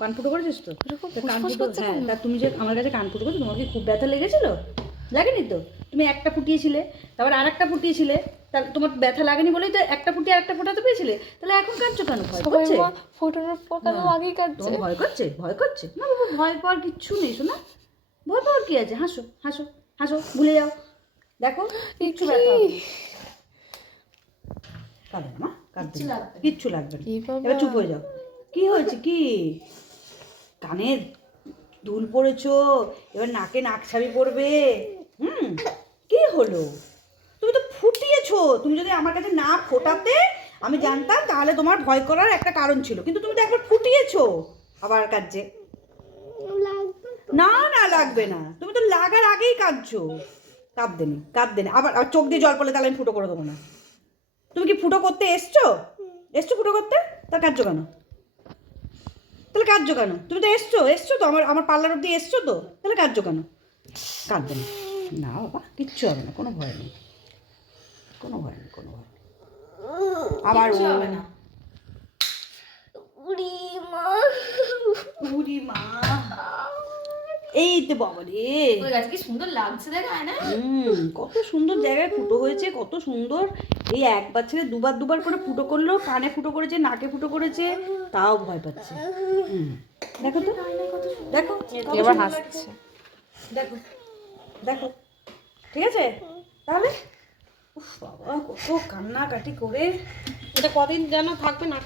কান ফুটো করেছিস তো? হ্যাঁ তা তুমি যে আমার কাছে কান ফুটো করছ তোমার কি খুব ব্যথা লেগেছিল? লাগেনি তো? তুমি একটা ফুটিয়েছিলে তারপর আর একটা ফুটিয়েছিলে তাহলে তোমার ব্যথা লাগেনি বলেই তো একটা ফুটিয়ে আর একটা ফোটাতে পেরেছিলে তাহলে এখন কাঁদছো কেন? ভয় করছে? ফোটানোর পর কেন আগেই কাঁদছে? ভয় করছে? ভয় করছে? না বাবা ভয় পাওয়ার কিচ্ছু নেই শোনা। ভয় পাওয়ার কি আছে? হাসো হাসো হাসো ভুলে যাও। দেখো কিচ্ছু ব্যথা কাঁদবে না মা কিচ্ছু লাগবে না। এবার চুপ হয়ে যাও। কি হয়েছে? কি? কানে দুল পড়েছ, এবার নাকে নাক ছাবি পড়বে। হুম, কি হলো? তুমি তো ফুটিয়েছো। তুমি যদি আমার কাছে না ফোটাতে আমি জানতাম, তাহলে তোমার ভয় করার একটা কারণ ছিল। কিন্তু তুমি তো একবার ফুটিয়েছো আবার কাজে না না, লাগবে না। তুমি তো লাগার আগেই কাঁদছো। কাঁদবে না কাঁদবে না। আবার চোখ দিয়ে জল পড়লে তাহলে আমি ফুটো করে দেবো না। তুমি কি ফুটো করতে এসছো? এসছো ফুটো করতে? তা কাঁদছো কেন? তাহলে কাঁদছো কেন? তুমি তো এসছো এসছো তো? আমার আমার পার্লার অব্দি এসছো তো? তাহলে কাঁদছো কেন? কাঁদবে না। না বাবা কিচ্ছু হবে না কোনো ভয় নেই। কোনো ভয় নেই কোনো ভয় নেই। আবার মা। উড়ি মা। এই তো বাবা রে। ওই গাছ কি সুন্দর লাগছে দেখায় না? হুম কত সুন্দর জায়গায় ফুটো হয়েছে কত সুন্দর। এই একবার ছেলে দুবার দুবার করে ফুটো করল কানে ফুটো করেছে নাকে ফুটো করেছে তাও ভয় পাচ্ছে। দেখো তো। দেখো এবার হাসছে। দেখো দেখো। ঠিক আছে? তাহলে? উফ বাবা কত কান্নাকাটি করে। এটা কদিন যেন থাকবে না।